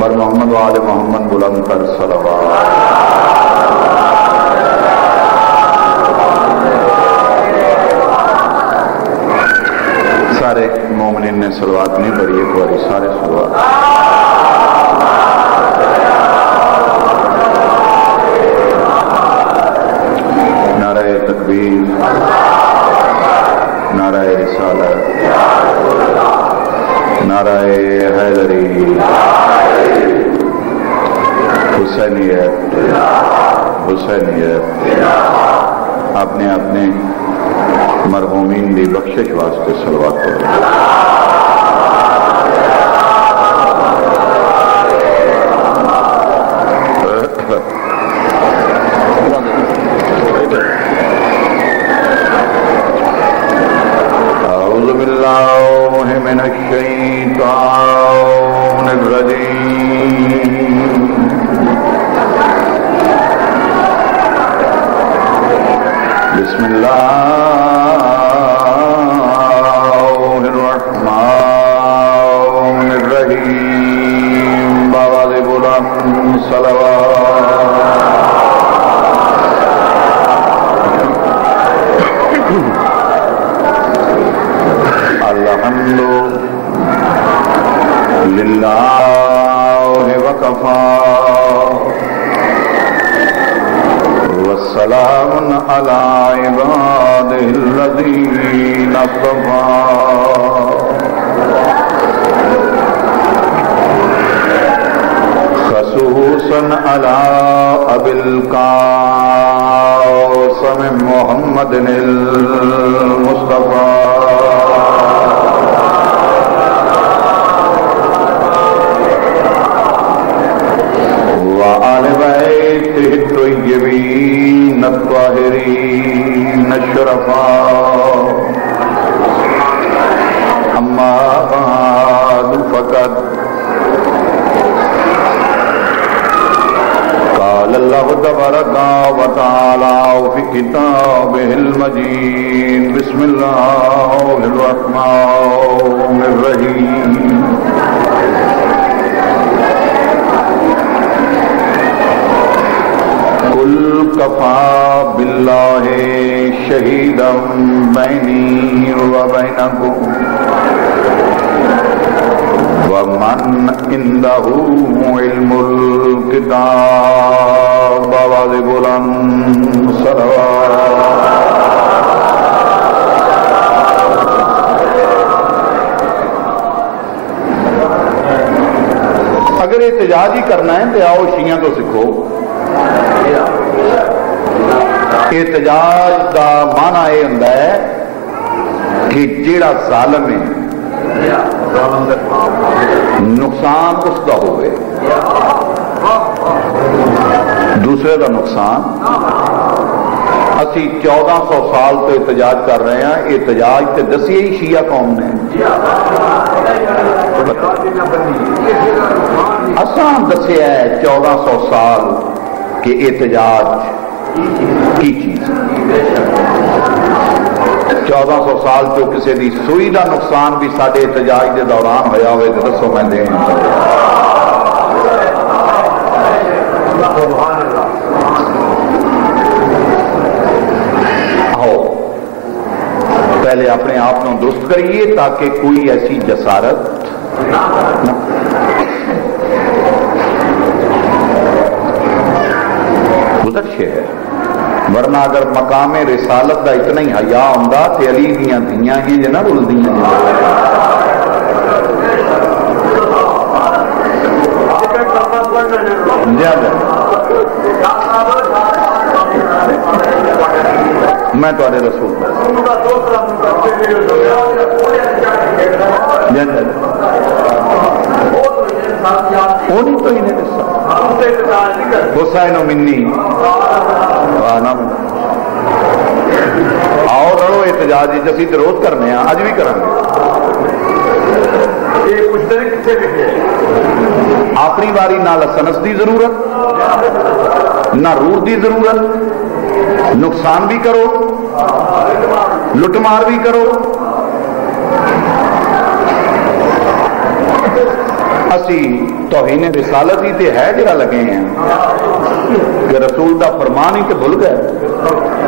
بر محمد و آل محمد بلند کر صلوات. سارے مومنین نے صلوات نہیں پڑھی، ایک باری سارے صلوات. نعرہ تکبیر، نعرہ رسالت، نعرہ حیدری، حسینیت، حسینیت. اپنے اپنے مرحومین دی بخشش واسطے صلوات پڑھو. اعوذ باللہ من الشیطان الرجیم. بسم اللہ الرحمن الرحیم. باواز بلند صلوات. الحمد للہ وکفا والسلام علی عبادہ الذین اصطفى. خصوصا علی ابی القاسم محمد المصطفى. وآل بیتہ الطیبین الطاہرین الشرفاء. اما بعد فقد قال اللہ تبارک و تعالی فی کتابہ المجید. بسم اللہ الرحمن الرحیم. قل کفا باللہ شہیدا بینی و بینکم ومن عنده علم الکتاب. آواز بلند صلوات. اگر احتجاج ہی کرنا ہے تو آؤ شیعہ تو سکھو. احتجاج کا معنی یہ ہوتا ہے کہ جیڑا ظالم ہے نقصان اس کا ہوئے، دوسرے کا نقصان. اسی 1400 سال تو احتجاج کر رہے ہیں. احتجاج تے دسیے ہی شیعہ قوم نے. اساں دسیا ہے 1400 سال کہ احتجاج کی چیز. 1400 سال تو کسی دی سوئی دا نقصان بھی سارے احتجاج دے دوران ہویا ہوئے تو دسو میں دیں. آؤ پہلے اپنے آپ کو درست کریے تاکہ کوئی ایسی جسارت گزر ہے. ورنہ اگر مقام رسالت دا اتنا ہی حیا ہوندا تے علی دیاں دھیاں ہی جے نہ رلدیاں. میں تھوڑے رسول تو ہی نہیں دسا حسین و منی. آؤ لڑو احتجاج جسی روز کرنے ہیں، اج بھی کریں گے. اپنی باری نہ لسنس دی ضرورت، نہ رور دی ضرورت. نقصان بھی کرو، لٹ مار بھی کرو. اسی توہین رسالت ہی تے ہے جڑا لگے ہیں کہ رسول دا فرمان ہی تے بھول گئے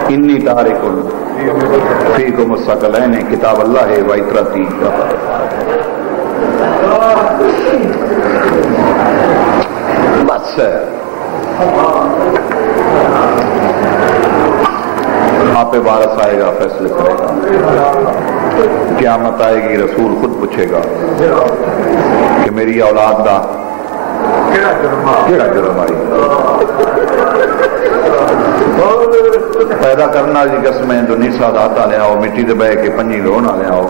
انی تارک فیکم الثقلین کتاب اللہ و اطرتی بس آپ وارث آئے گا فیصلے کرے گا قیامت آئے گی رسول خود پوچھے گا کہ میری اولاد دا کیڑا جرم آئی پیدا کرنا جی قسمیں جو نیسا داتا لے آؤ مٹی دے بہ کے پنجی لونا لے آؤ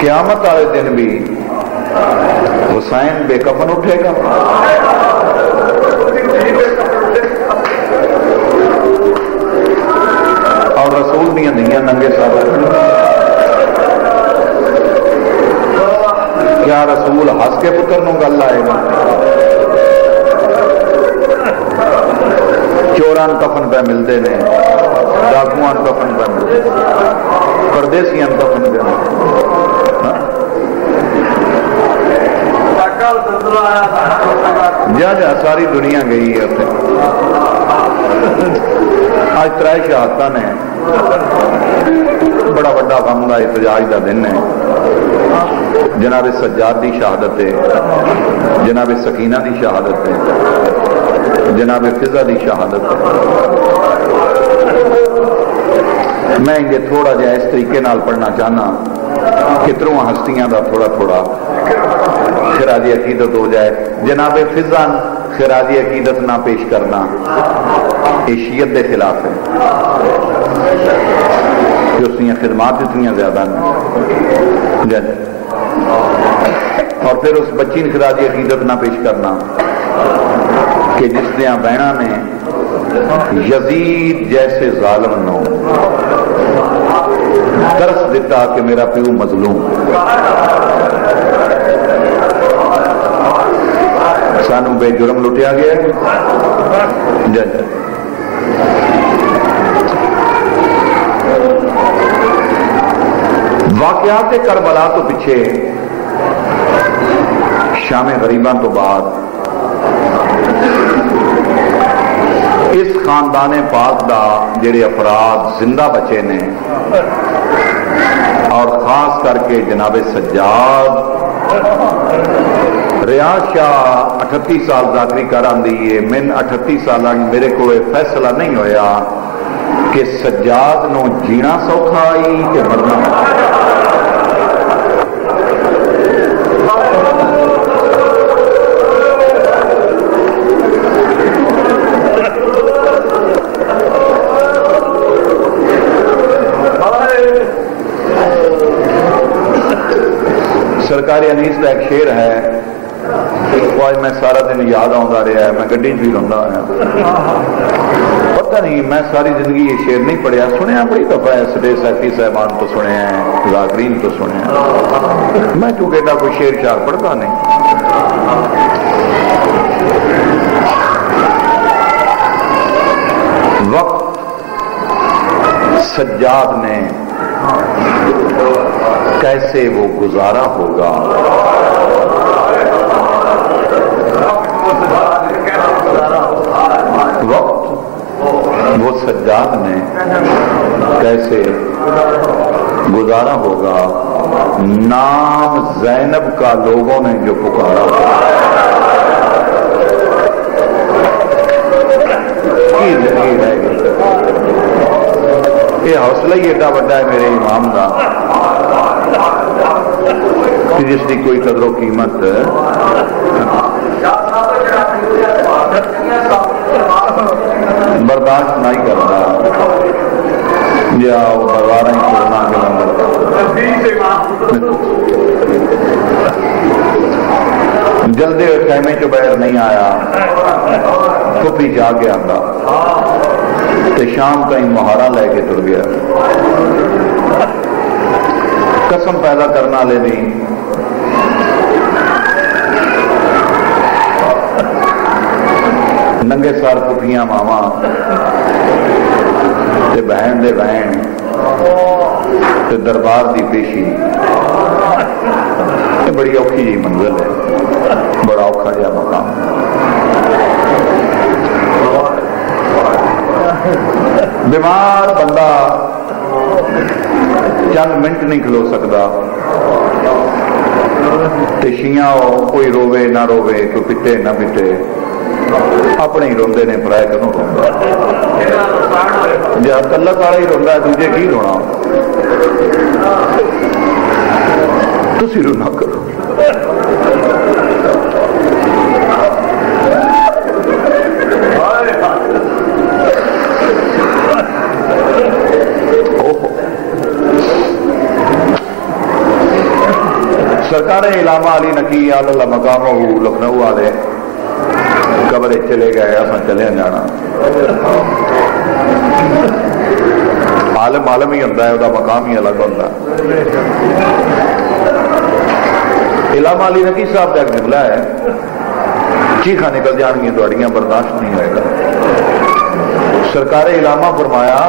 قیامت والے دن بھی حسین بے کفن اٹھے گا اور رسول دیا دیا ننگے سارے کیا رسول ہس کے پتر نو گل آئے گا چوران کفن پہ ملتے ہیں ڈاکوان کفن پہ ملتے پردیسیاں کفن پہ جا جا ساری دنیا گئی ہے آج ترائے شہادت نے بڑا بڑا غم کا احتجاج کا دن ہے جناب سجاد کی شہادت ہے جناب سکینہ کی شہادت ہے جناب فضا کی شہادت ہے میں یہ تھوڑا جہا اس طریقے نال پڑھنا چاہنا کہ ترواں ہستیاں دا تھوڑا تھوڑا خراج عقیدت ہو جائے جناب فضا خراج عقیدت نہ پیش کرنا یہ شیعت کے خلاف ہے کہ اس کی خدمات اتنی زیادہ نہیں اور پھر اس بچی نے خراج عقیدت نہ پیش کرنا کہ جس دیا بہنا نے یزید جیسے ظالم نو ترس دیتا کہ میرا پیو مظلوم سانو بے جرم لٹیا گیا واقعات کربلا تو پیچھے شام غریباں تو بعد اس خاندان پاک دا جڑے افراد زندہ بچے نے اور خاص کر کے جناب سجاد ریاض شاہ 38 سال ذاکری کر آندی ہے من 38 سال میرے کو فیصلہ نہیں ہویا کہ سجاد نو جینا سوکھا آئی کہ مرنا سرکاری انیس کا ایک شعر ہے وہ آج میں سارا دن یاد آتا رہا ہے میں گڈی بھی روندا ہوں پتہ نہیں میں ساری زندگی یہ شعر نہیں پڑھیا سنیا بڑی دفعہ سڈے سیفی صاحبان تو سنے ہیں ذاکرین تو سنے ہیں میں کیونکہ ایڈا کوئی شعر شعر پڑھتا نہیں وقت سجاد نے کیسے وہ گزارا ہوگا وقت وہ سجاد نے کیسے گزارا ہوگا نام زینب کا لوگوں نے جو پکارا ہوگا یہ حوصلہ ہی ایڈا بڑا ہے میرے امام کا جس کی کوئی قدر و قیمت برداشت نہیں کرتا یا وہ دربارہ ہی چھوڑنا کے اندر جلدی خیمے چ باہر نہیں آیا کپی جا کے آتا تو شام تھی مہارا لے کے تر گیا قسم پیدا کرنا لے دی ننگے سار پٹھیاں ماوا تے بہن دے بہن تے دربار دی پیشی یہ بڑی اوکھی جی منزل ہے, بڑا اوکھا جہا مقام. بیمار بندہ چند منٹ نہیں کھلو سکتا, شیاں کوئی روے نہ روے, کوئی پٹے نہ پٹے, اپنے ہی روندے نے, پرائے کنوں روندا. جب اللہ تعالی ہی روندا ہے دوجے کی رونا, تسی رونا کرو. سرکار علامہ علی نقی اللہ مقامہ لکھنؤ والے قبر چلے گئے, اصل چلے جانا. عالم عالم ہی ہوتا ہے, وہ مقام ہی الگ ہوتا ہے. علامہ علی نقی صاحب کا ایک جملہ ہے, چیخا نکل جان گی تھوڑیاں برداشت نہیں ہوئے گا. سرکار علامہ فرمایا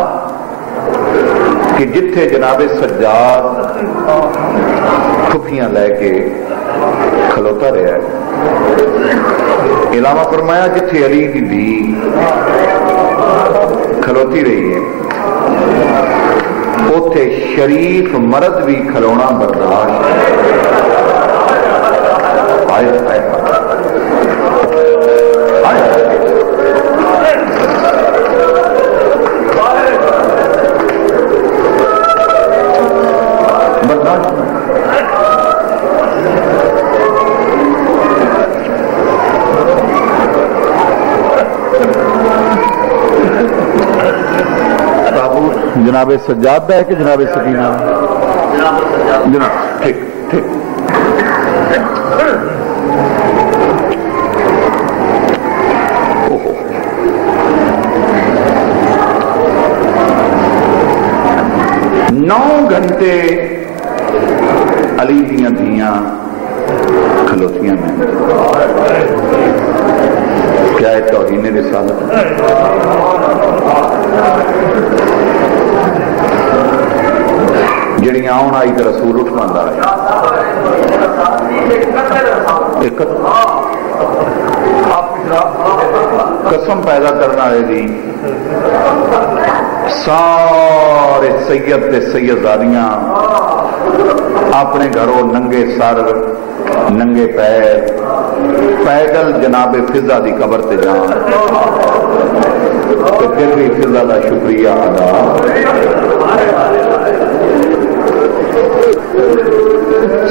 کہ جتھے جناب سجاد کھپیاں لے کے کھلوتا رہا ہے, علامہ فرمایا جتھے علی کی دھی کھلوتی رہی ہے, اوتھے شریف مرد بھی کھلونا برداشت. جناب سجاد ہے کہ جناب سکینہ؟ جناب ٹھیک ٹھیک. نو گھنٹے علی دیاں دھیاں کھلوتیاں میں, کیا ہے توہین رسالت؟ جڑیاں آن آئی تو رسول اٹھ پاندہ ہے. قسم پیدا کرنا ہے دی سارے سید تے سیدزادیاں اپنے گھروں ننگے سر ننگے پیر پیدل جناب فضا دی قبر تے جان, تو پھر بھی فضا دا شکریہ ادا.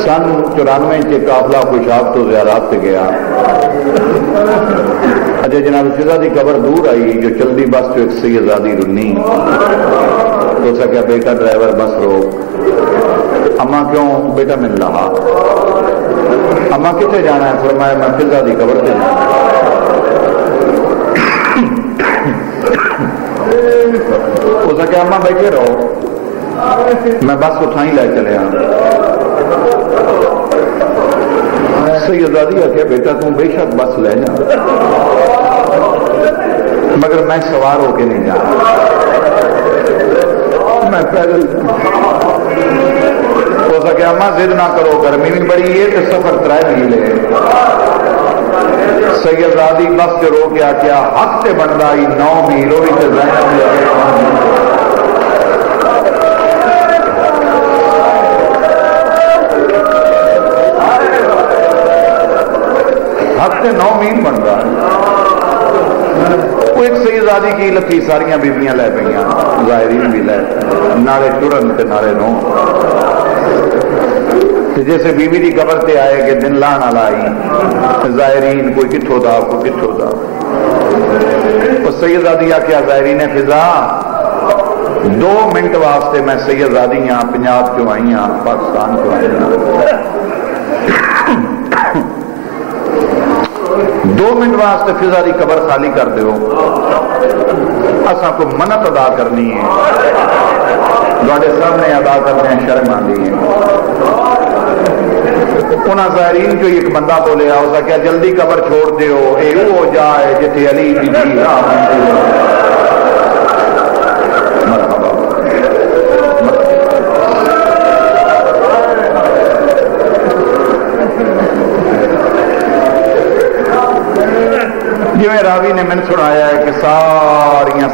سن 94 کے قافلہ خوشاب تو زیارات پہ گیا. اجے جناب فضا دی قبر دور آئی, جو چلدی بس تو ایک سیدزادی رنی تو سکیا بیٹا ڈرائیور بس روک. اما کیوں؟ بیٹا مل رہا. اما کتنے جانا ہے؟ فرمایا میں فضا دی قبر پہ جانا. ہو سکے اما بیٹھے رہو, میں بس اٹھائی لے چلے آ. سیدزادی آخیا بیٹا تم بے شک بس لے جا, مگر میں سوار ہو کے نہیں جانا, میں پیدل. ہو سکے اما ضد نہ کرو, گرمی بھی بڑی ہے تو سفر 3 میل ہے. سیدزادی بس سے رو کے آخیا حق سے بنتا ہی 9 میل وہ بھی تو حق سے 9 میل بن رہا ہے. وہ ایک سیدزادی کی لکی ساریاں بیویاں لے پہ, ظاہرین بھی لے, نارے ٹرن تے نارے نو. جیسے بیوی دی قبر تے آئے کہ دن لانا لائی, ظاہرین کوئی کتھو دا کوئی کتھو دا. تو سیدزادی آکھیا ظاہرین فضا 2 منٹ واسطے میں سیدزادی ہاں, پنجاب کیوں آئی ہاں, پاکستان کیوں آئی ہاں. 2 منٹ واسطے فضا دی قبر خالی کر دیو, اساں کو منت ادا کرنی ہے, تواڈے سامنے ادا کرنے شرم آندی ہے. انہاں ظاہرین جو ایک بندہ بولیا, اس کا کیا جلدی قبر چھوڑ دیو, اے ہو جائے جتھے علی دی دھی راہ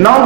9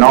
9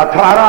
18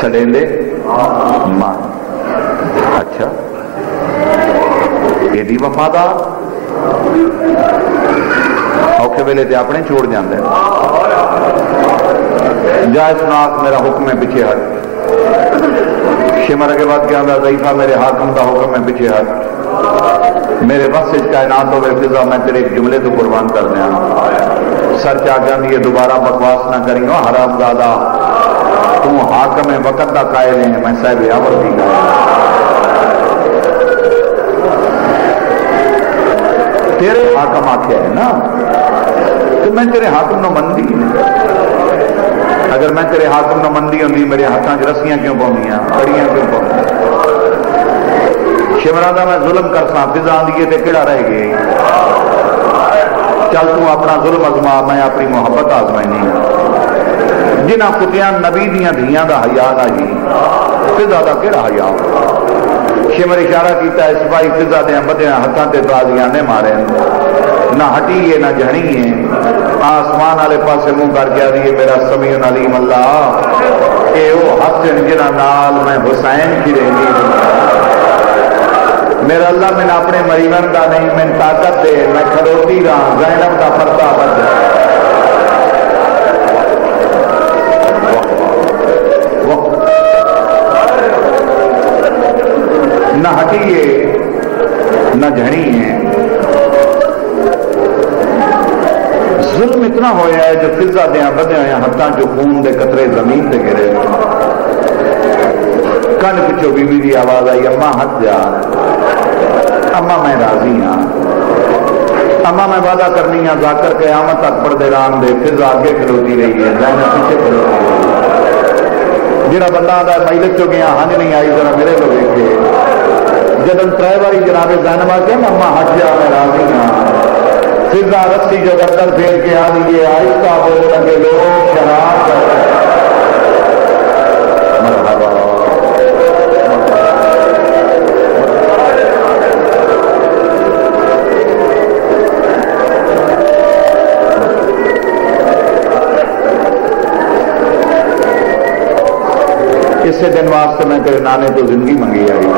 سڑیندے ماں. اچھا ایڈی وفادار اوکھے ویلے تے اپنے چھوڑ جاندے. جائے سناک میرا حکم ہے پیچھے ہٹ. شمر کے بعد کیا آدھا ضعیفہ میرے حاکم کا حکم ہے پیچھے ہٹ. میرے بس کائنات ہوئے فضا میں تیرے ایک جملے تو قربان کر دیا. سر چاہ جاندی ہے دوبارہ بکواس نہ کریں گا حرام زادہ. تو حاکم وقت کا قائل ہیں میں صاحب یاور بھی قائل. تیرے حاکم آکھیا ہے نا تو میں تیرے حاکم نو مندی نہیں. اگر میں تیرے حاکم نو مندی ہوندی میرے ہاتھاں چ رسیاں کیوں پاؤندیاں کڑیاں کیوں پاؤندیاں. شمرا دا میں ظلم کرساں فضا آندی تے کیڑا رہ گئے. چل تو اپنا ظلم ازما میں اپنی محبت آزمائنی. جنہ کتیاں نبی دیاں دھیاں دا حیا نہ جی فضا دا کیڑا حیا. شمر اشارہ کیتا ہے سپاہی فضا دے بدیاں ہتھاں تے تازیاں نے مارے نہ ہٹیے نہ جھڑیے. آسمان والے پاسے منہ کر کے آدھی میرا سمیع علیم اللہ اے وہ ہاتھ جنہ نال میں حسین کی رہی. میرا اللہ میں اپنے مریون کا نہیں میں طاقت دے میں کھڑوتی رہا زینب کا پردہ بچ نہ ہٹیے نہ جھڑیے. ظلم اتنا ہویا ہے جو فضا دیا بدیا ہویا ہاتھاں جو خون دے قطرے زمین تے گرے. کل پچھو بی بی دی آواز آئی اماں ہٹ جا. اماں میں راضی ہاں. اماں میں وعدہ کرنی ہاں ذاکر قیامت تک پردے ران دے. فضا آگے کھلوتی رہی ہے زینب پیچھے کھلوتی رہی ہے. جڑا بندہ آدھا مجلس چو گیا ہنج نہیں آئی ذرا میرے لوگ دیکھے. جدن ترے باری جناب زینب آ کے اماں ہٹ جا میں راضی ہاں. فضا رسی جو گردن پھیر کے آ دیے آہستہ بول لگے لوگ شراب مرحبا. اسے دن واسطے میں تیرے نانے تو زندگی منگی آئی.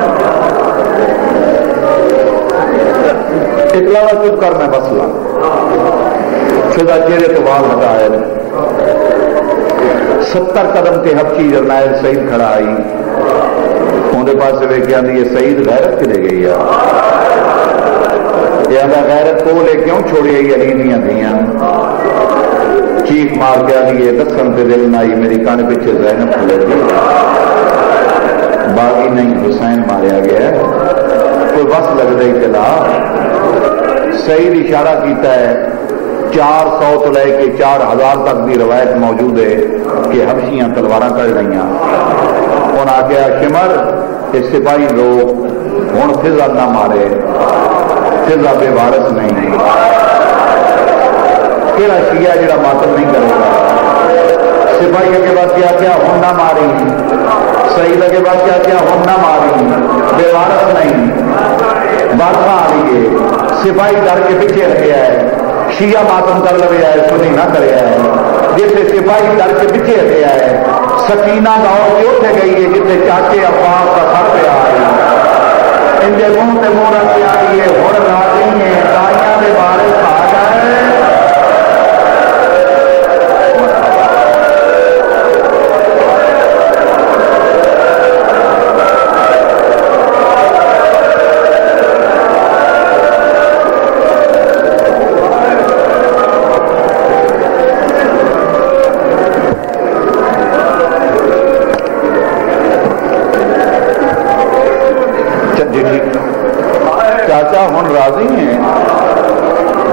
اطلاع چپ کر میں بس لا. فضا چہرے تو وال ہٹائے 70 قدم تے حبشی جرنائل سعید کھڑا آئی. اندر پاس وے کے آدھی یہ سعید غیرت کدے گئی ہے. یہ آدھا غیرت کو لے کیوں چھوڑی آئی علی دیاں دیاں. چیخ مار کے آدھی یہ دسن تے دل نہ آئی میری کان پیچھے زینب کھلے تھی. باغی نہیں حسین ماریا گیا. کوئی بس لگ رہی چلا. سعید اشارہ کیتا ہے 400 تو لے کے 4000 تک بھی روایت موجود ہے کہ حبشیاں تلواراں کر رہی ہیں. انہوں آ گیا شمر کہ سپاہی لوگ ہوں فضا نہ مارے. فضا بے وارث نہیں. کہڑا شیعہ جڑا ماتم نہیں کرے گا. سپاہی کے بعد کیا کیا ہوں نہ ماری. سعید کے بعد کیا کیا ہوں نہ ماری. بے وارث نہیں. بادشاہ آ رہی ہے. سپاہی ڈر کے پیچھے رکھا ہے. شیعہ ماتم کر لگے ہے سنی نہ کرے ہے. جیسے سپاہی ڈر کے پیچھے رکھا ہے. سکینہ دور سے اٹھے گئی ہے جتنے چاچے عباس کا سر پہ آئی. ان کے منہ سے منہ رکھ کے آئی ہے. ہوں راضی ہے تائیاں کے بارے آ جائے. چاچا ہوں راضی ہیں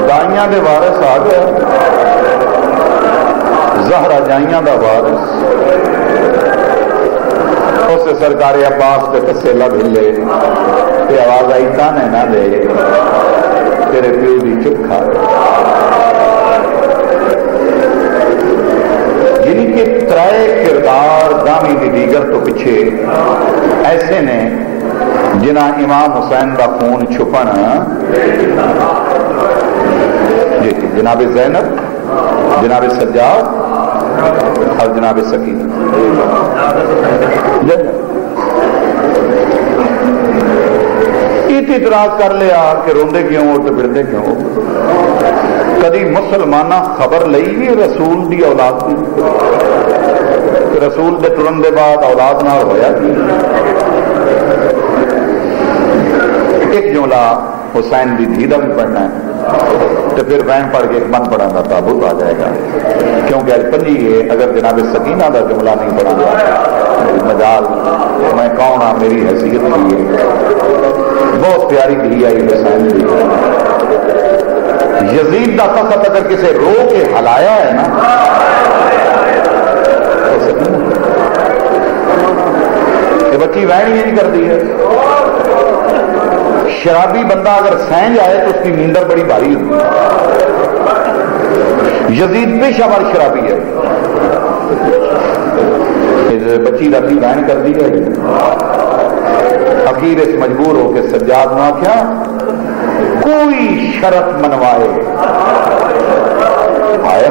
دائیاں دے وارث آ گیا. زہرا جائیاں دا وارث. اسے سرکار عباس کے کسے لب ہلے تے آواز آئی تانے نہ دے تیرے پیو دی چپ کھا. یعنی کہ ترائے کردار دامی دی دیگر تو پیچھے ایسے نے جنہ امام حسین کا خون چھپن جناب زینب جناب سجاد اور جناب سکینہ اعتراض کر لیا کہ روندے کیوں ہو تو پھرتے کیوں ہو. کدی مسلمانہ خبر لئی بھی رسول دی اولاد دی کہ رسول دے ٹرن دے بعد اولاد نال ہویا کی. ایک جملہ حسین دی دھی دا بھی پڑھنا ہے تو پھر بہن پڑھ کے ایک من پڑھا کا تابوت آ جائے گا کیونکہ اج پنجی ہے. اگر جناب سکینہ دا جملہ نہیں پڑھا گا مجال میں کون ہاں میری حیثیت کی ہے. بہت پیاری دھی آئی حسین دی. یزید دا تخت اگر کسے رو کے ہلایا ہے نا یہ بچی وین ہی نہیں کر دی ہے. شرابی بندہ اگر سہ جائے تو اس کی نیندر بڑی بھاری ہوتی ہے. یزید پیشہ ور شرابی ہے. بچی ربی وین کر دی ہے. اخیر اس مجبور ہو کے سجاد نہ کیا کوئی شرط منوائے آئے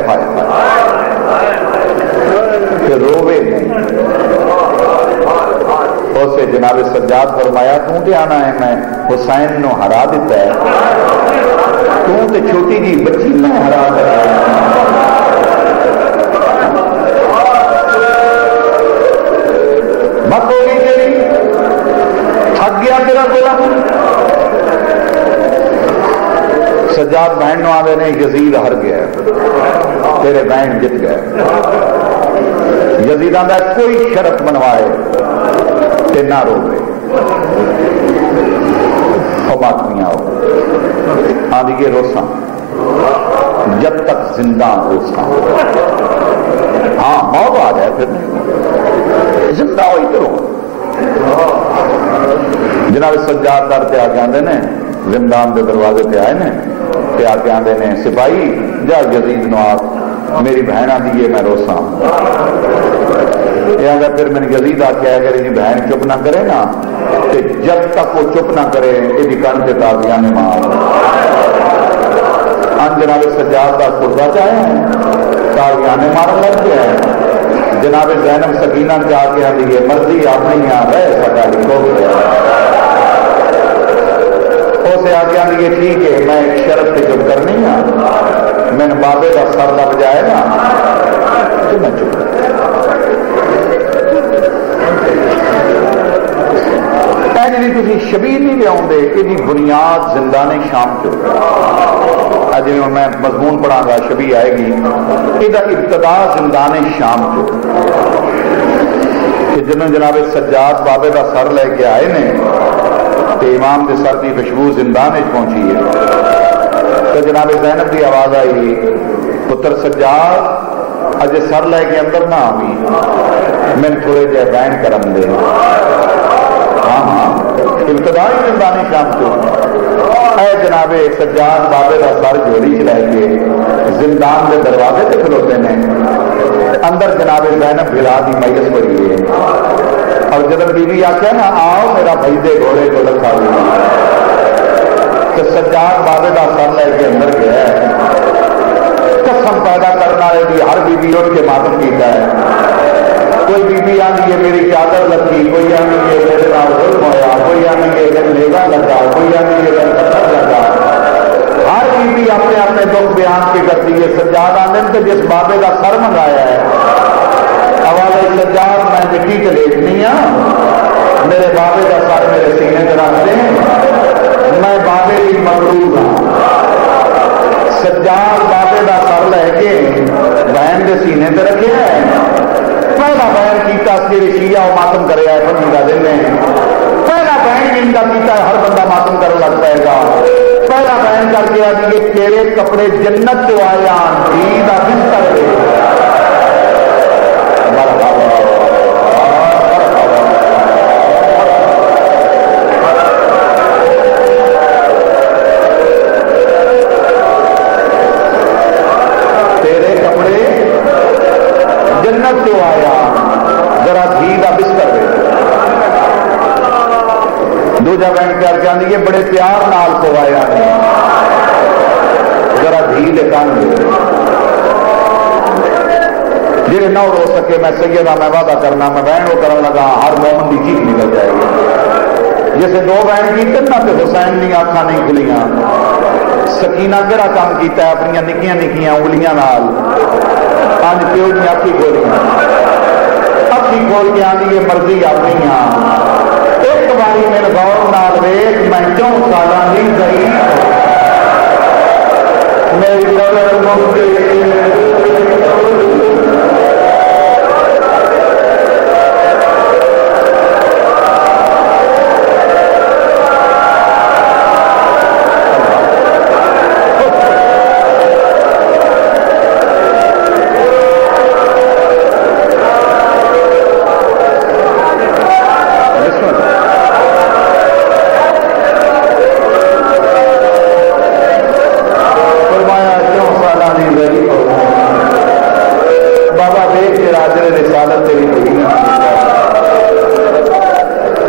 کہ روے نہیں. اسے جناب سجاد فرمایا تو تے آنا ہے میں حسین نو ہرا دیتا ہے تو تے چھوٹی جی بچی میں ہرا دیا. مت ہو گئی تیری تھک گیا تیرا گولا. سجاد بہن نو آدھے نے یزید ہر گیا تیرے بہن جت گئے. یزید آدھا کوئی شرط منوائے تے نہ روے. اور ماتمیاں ہو آدھی یہ روساں جب تک زندہ روساں. ہاں موت آ جائے پھر زندہ ہوئی تو رو. جناب سجاد در پہ آ کے آدھے نے زندان دے دروازے پہ آئے نے پہ آ کے آدھے نے سپاہی جا یزید نو آپ میری بہن آدھی ہے میں روساں. پھر میں نے یزید آ کے اگر یہ بہن چپ نہ کرے نا تو جب تک وہ چپ نہ کرے یہ کن سے تازیاں نے مار. جناب سجاد کا خردہ چاہے تازیاں نے مارن لگ گیا ہے. جناب زینب سکینہ جا کے آدھی ہے مرضی اپنی آ رہے سکا لکھو گیا اسے آ کے آدھی ہے ٹھیک ہے میں ایک شرط پہ چپ کرنی ہوں میں نے بابے کا سر لگ جائے نا تو میں چپ جی شبیر نہیں لیا یہ بنیاد زندان شام چ. جی میں مضمون پڑھا گا شبی آئے گی یہ ابتدا زندان شام چ جنہوں جناب سجاد بابے کا سر لے کے آئے نے تو امام کے سر کی خوشبو زندان پہنچی ہے تو جناب زینب کی آواز آئی پتر سجاد اجے سر لے کے اندر نہ آئی میں تھوڑے جہ بین کرم دے. ابتدائی زندانی شام کو اے جناب سجاد بابے کا سر جوڑی چلائے کے زندان کے دروازے سے کھلوتے ہیں. اندر جناب زینب بلا دی میت پڑی ہے اور جب بیوی آخیا نا آؤ میرا بھائی دے گھوڑے کو لکھا ہوا تو سجاد بابے کا سر لے کے اندر گیا. قسم پیدا کرنا ہے کہ ہر بیوی اٹھ کے ماتم کیتا ہے. کوئی بیوی آنی ہے میری چادر لگی کوئی آنی ہے میرے نام ظلم ہویا کوئی آنی ہے میرے نیزہ لگا کوئی آنی ہے میرے پتھر لگا. ہر بیوی اپنے اپنے دکھ بیان پہ کرتی ہے. سجاد آنند تو جس بابے کا سر منگایا ہے حوالے سجاد میں مٹی کے لیٹنی ہوں میرے بابے کا سر میرے سینے پہ رکھ دیں میں بابے کی مقروض ہوں. سجاد بابے کا سر لے کے بہن کے سینے پہ رکھے ہے. پہلا بہن کیتا میرے شیعہ و ماتم کرے ہے پنجی کا دن میں پہلا بہن ان کا کیتا ہے ہر بندہ ماتم کر لگ پائے گا. پہلا بہن کر کے آدھی کہ تیرے کپڑے جنت جو آیا دین کا بستر دے تیرے کپڑے جنت جو آیا ذرا دھی کا بستر دے. دوجا بہن کر کے آدھی بڑے پیار نال پوایا ذرا دھی دے کان دے. جی نہ رو سکے میں سیدہ میں وعدہ کرنا میں بہن وہ کرن لگا ہر مومن کی چیخ نکل جائے گی جسے دو بہن کی نہ تو حسین دی آنکھاں نہیں کھلیاں سکینہ کہڑا کام کیتا ہے اپنی نکیاں نکیاں انگلیاں نال پانچ پیو دی اکھی کھولیاں اکھی کھول کے آدھی یہ مرضی اپنی ایک باری میرے غور نال ویکھ میں 4 سالاں دی گئی میری قبر مقدس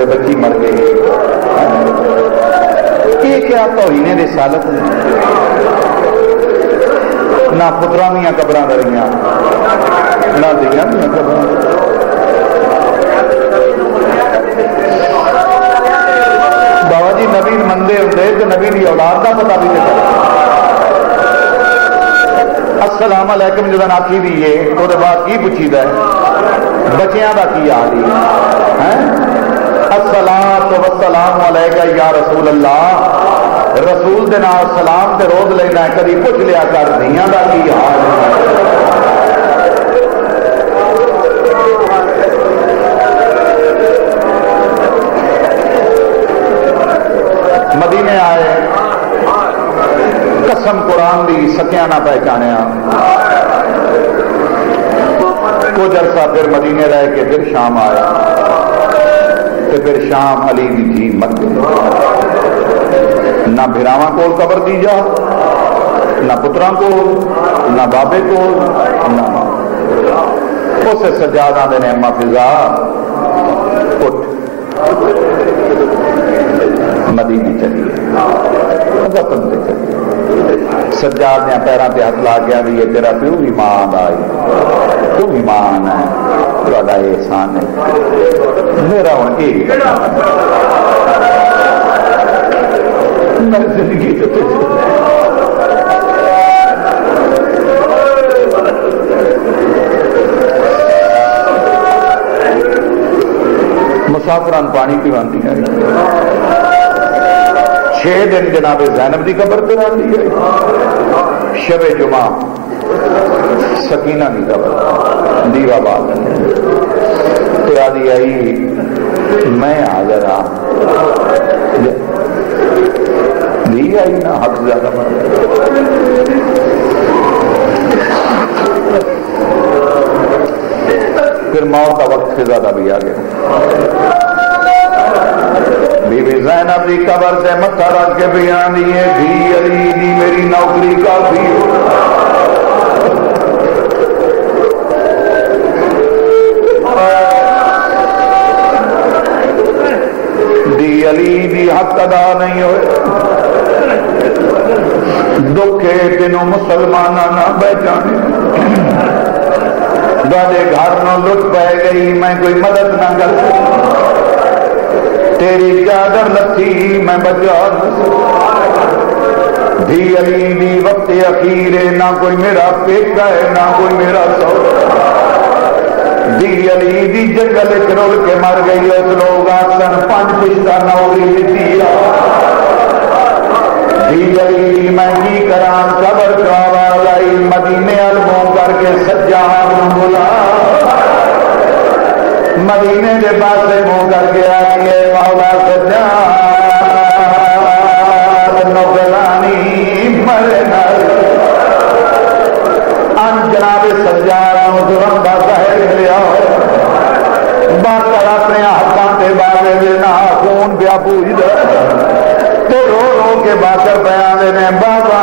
بچی مر گئی یہ کیا توہین رسالت نہ پترا دیا قبر دریاں نہ دیا قبر بابا جی نبی مندے ہوں تو نبی کی اولاد کا پتا بھی نہیں السلام علیکم جب آخی دی ہے وہ بعد کی پوچھی ہے بچیاں کا کی حال ہے السلام والسلام علیکہ یا رسول اللہ رسول دے نال سلام تے روز لینا ہے کدی پوچھ لیا کر دھیاں دا کی حال مدینے آئے قسم قرآن دی سکیاں نہ پہچانیا کچھ عرصہ پھر مدینے رہ کے پھر شام آیا پھر شام علی دی جی مر گئی نہ بھراواں کول قبر دی جا نہ پتراں کول نہ بابے کول نہ اس سجاد آدھے نے اما فضا اٹھ مدینے چلیے وطن سے چلیے سجاد نے پیراں تے ہاتھ لا گیا بھی یہ تیرا پیو ایمان آئی تو ایمان ہے تھوڑا احسان ہے میرا ہوں ایک میں زندگی مسافران پانی پیواندی ہے 6 دن جناب زینب دی قبر پہ رہتی ہے شب جمعہ سکینہ دی قبر دیوا بال تو آدھی آئی میں حاضر ہاں دی آئی نا حق زیادہ پھر موت کا وقت سے زیادہ بھی آ گیا بی بی زینب دی قبر سے متھا رکھ کے بیان دیے بھی علی دی میری نوکری کافی دی علی دی حق ادا نہیں ہوئے دکھے تینوں مسلمانہ نہ بچانے دادے گھر نو لٹ پہ گئی میں کوئی مدد نہ کر سکتا تیری چادر لسی میں بچا نہ سکتا دی علی دی وقت اخیر نہ کوئی میرا پیکا ہے نہ کوئی میرا سودا دی علی دی جنگل چرول کے مر گئی اس لوگ آسن 5 پشتہ نوری دیا دی علی میں کی کران قبر کعبہ لائی مدینے علموں کر کے سجاد بلا مدینے کے پاسے منہ کر کے آئیے مولا سجاد نوکرانی مرنا ان جناب سجاد ظلم کا ظاہر لیا باقر اپنے ہاتھوں کے بابے دینا خون پیا پوچھ دے تو رو رو کے باقر بیان دینے بابا